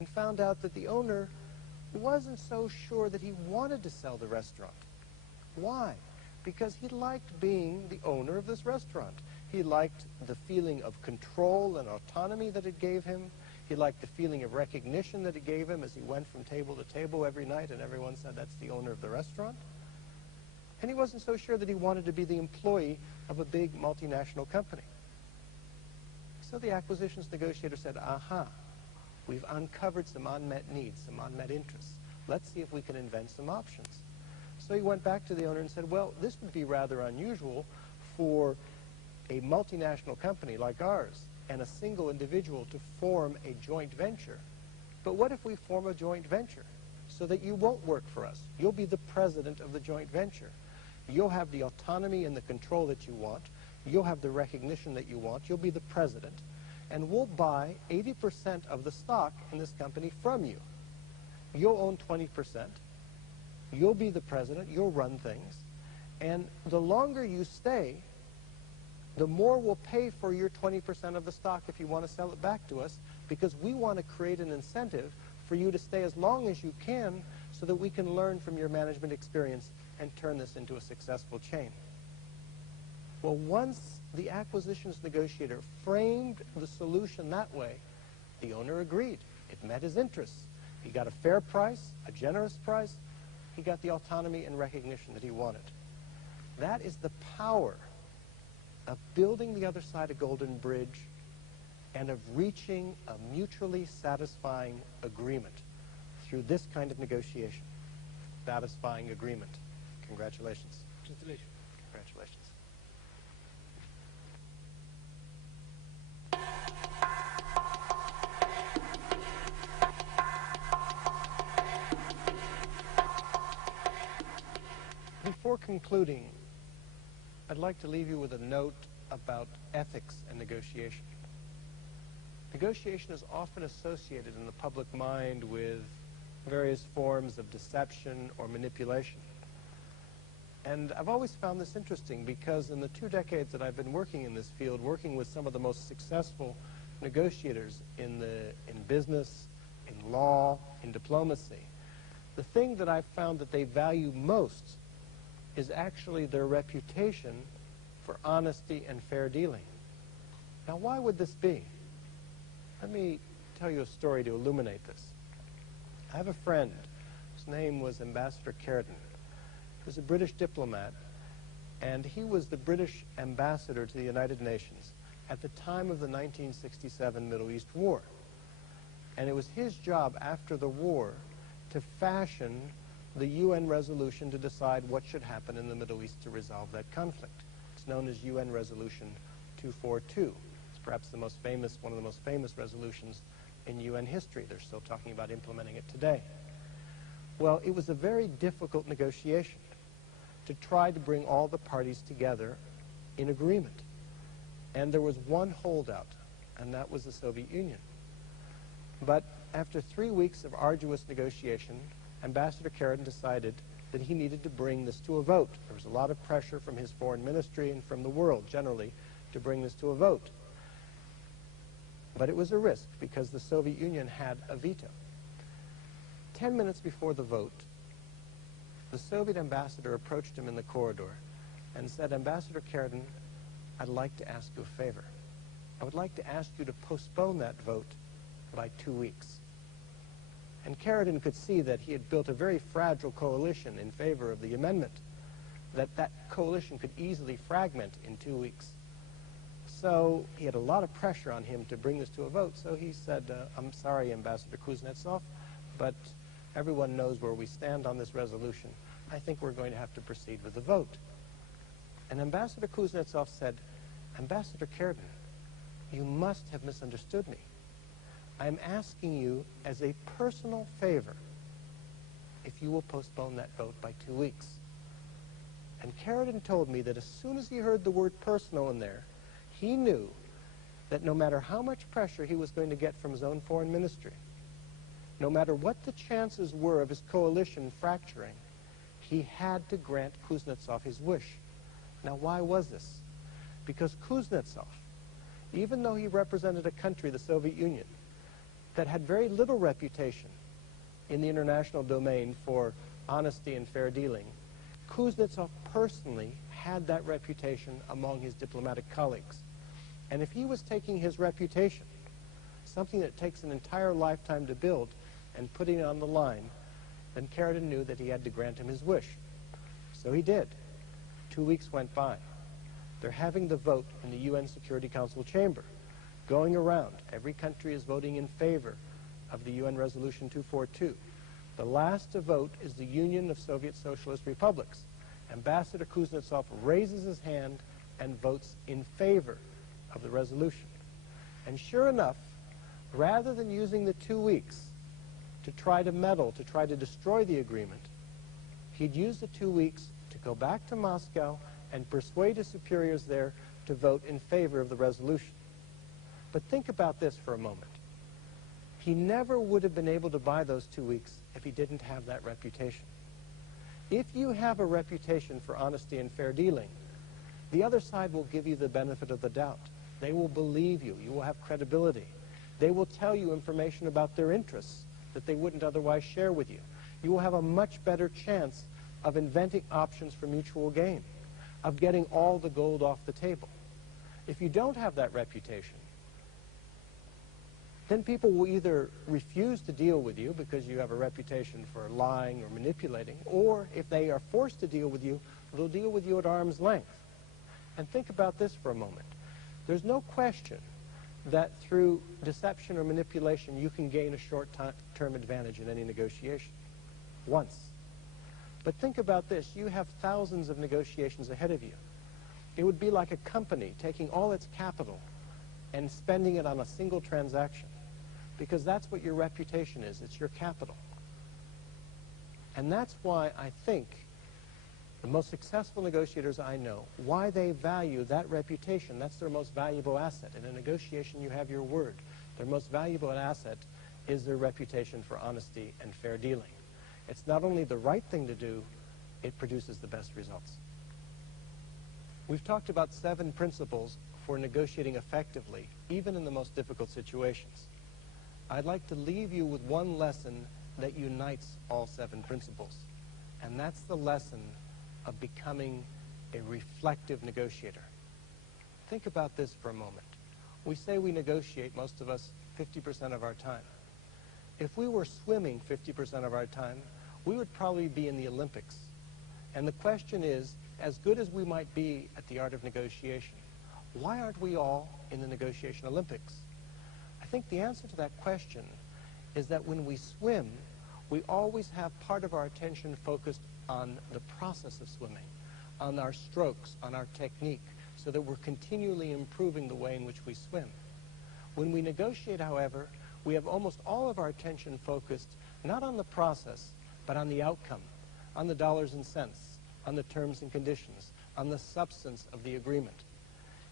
and found out that the owner wasn't so sure that he wanted to sell the restaurant. Why? Because he liked being the owner of this restaurant. He liked the feeling of control and autonomy that it gave him. He liked the feeling of recognition that it gave him as he went from table to table every night and everyone said, that's the owner of the restaurant. And he wasn't so sure that he wanted to be the employee of a big multinational company. So the acquisitions negotiator said, aha, we've uncovered some unmet needs, some unmet interests. Let's see if we can invent some options. So he went back to the owner and said, well, this would be rather unusual for a multinational company like ours and a single individual to form a joint venture. But what if we form a joint venture so that you won't work for us? You'll be the president of the joint venture. You'll have the autonomy and the control that you want. You'll have the recognition that you want. You'll be the president. And we'll buy 80% of the stock in this company from you. You'll own 20%. You'll be the president. You'll run things. And the longer you stay, the more we'll pay for your 20% of the stock if you want to sell it back to us, because we want to create an incentive for you to stay as long as you can so that we can learn from your management experience and turn this into a successful chain. Well, once the acquisitions negotiator framed the solution that way, the owner agreed. It met his interests. He got a fair price, a generous price. He got the autonomy and recognition that he wanted. That is the power of building the other side of Golden Bridge and of reaching a mutually satisfying agreement through this kind of negotiation. Satisfying agreement. Congratulations. Congratulations. Congratulations. Before concluding, I'd like to leave you with a note about ethics and negotiation. Negotiation is often associated in the public mind with various forms of deception or manipulation. And I've always found this interesting because in the 2 decades that I've been working in this field, working with some of the most successful negotiators in business, in law, in diplomacy, the thing that I've found that they value most is actually their reputation for honesty and fair dealing. Now, why would this be? Let me tell you a story to illuminate this. I have a friend whose name was Ambassador Carrington. He was a British diplomat, and he was the British ambassador to the United Nations at the time of the 1967 Middle East War. And it was his job after the war to fashion the UN resolution to decide what should happen in the Middle East to resolve that conflict. It's known as UN Resolution 242. It's perhaps one of the most famous resolutions in UN history. They're still talking about implementing it today. Well, it was a very difficult negotiation to try to bring all the parties together in agreement. And there was one holdout, and that was the Soviet Union. But after 3 weeks of arduous negotiation, Ambassador Carrington decided that he needed to bring this to a vote. There was a lot of pressure from his foreign ministry and from the world generally to bring this to a vote. But it was a risk because the Soviet Union had a veto. 10 minutes before the vote, the Soviet ambassador approached him in the corridor and said, Ambassador Carrington, I'd like to ask you a favor. I would like to ask you to postpone that vote by 2 weeks. And Carrington could see that he had built a very fragile coalition in favor of the amendment, that coalition could easily fragment in 2 weeks. So he had a lot of pressure on him to bring this to a vote. So he said, I'm sorry, Ambassador Kuznetsov, but everyone knows where we stand on this resolution. I think we're going to have to proceed with the vote. And Ambassador Kuznetsov said, Ambassador Carrington, you must have misunderstood me. I'm asking you as a personal favor if you will postpone that vote by 2 weeks. And Carrington told me that as soon as he heard the word personal in there, he knew that no matter how much pressure he was going to get from his own foreign ministry, no matter what the chances were of his coalition fracturing, he had to grant Kuznetsov his wish. Now, why was this? Because Kuznetsov, even though he represented a country, the Soviet Union, that had very little reputation in the international domain for honesty and fair dealing, Kuznetsov personally had that reputation among his diplomatic colleagues. And if he was taking his reputation, something that takes an entire lifetime to build, and putting it on the line, then Sheridan knew that he had to grant him his wish. So he did. 2 weeks went by. They're having the vote in the UN Security Council chamber. Going around, every country is voting in favor of the UN Resolution 242. The last to vote is the Union of Soviet Socialist Republics. Ambassador Kuznetsov raises his hand and votes in favor of the resolution. And sure enough, rather than using the 2 weeks to try to meddle, to try to destroy the agreement, he'd use the 2 weeks to go back to Moscow and persuade his superiors there to vote in favor of the resolution. But think about this for a moment. He never would have been able to buy those 2 weeks if he didn't have that reputation. If you have a reputation for honesty and fair dealing, the other side will give you the benefit of the doubt. They will believe you. You will have credibility. They will tell you information about their interests that they wouldn't otherwise share with you. You will have a much better chance of inventing options for mutual gain, of getting all the gold off the table. If you don't have that reputation, then people will either refuse to deal with you because you have a reputation for lying or manipulating, or if they are forced to deal with you, they'll deal with you at arm's length. And think about this for a moment. There's no question that through deception or manipulation you can gain a short-term advantage in any negotiation. Once. But think about this. You have thousands of negotiations ahead of you. It would be like a company taking all its capital and spending it on a single transaction, because that's what your reputation is. It's your capital. And that's why I think the most successful negotiators I know, why they value that reputation. That's their most valuable asset. In a negotiation, you have your word. Their most valuable asset is their reputation for honesty and fair dealing. It's not only the right thing to do, it produces the best results. We've talked about 7 principles for negotiating effectively, even in the most difficult situations. I'd like to leave you with one lesson that unites all 7 principles, and that's the lesson of becoming a reflective negotiator. Think about this for a moment. We say we negotiate, most of us, 50% of our time. If we were swimming 50% of our time, we would probably be in the Olympics. And the question is, as good as we might be at the art of negotiation, why aren't we all in the negotiation Olympics? I think the answer to that question is that when we swim, we always have part of our attention focused on the process of swimming, on our strokes, on our technique, so that we're continually improving the way in which we swim. When we negotiate, however, we have almost all of our attention focused not on the process, but on the outcome, on the dollars and cents, on the terms and conditions, on the substance of the agreement.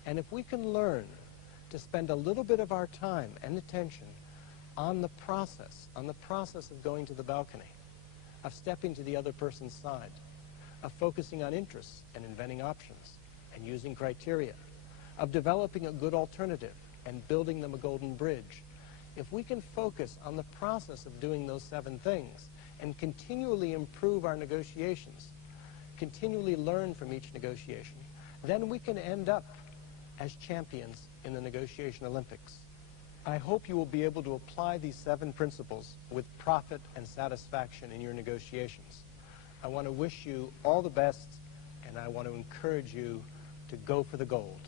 And if we can learn to spend a little bit of our time and attention on the process of going to the balcony, of stepping to the other person's side, of focusing on interests and inventing options and using criteria, of developing a good alternative and building them a golden bridge. If we can focus on the process of doing those 7 things and continually improve our negotiations, continually learn from each negotiation, then we can end up as champions in the negotiation Olympics. I hope you will be able to apply these 7 principles with profit and satisfaction in your negotiations. I want to wish you all the best, and I want to encourage you to go for the gold.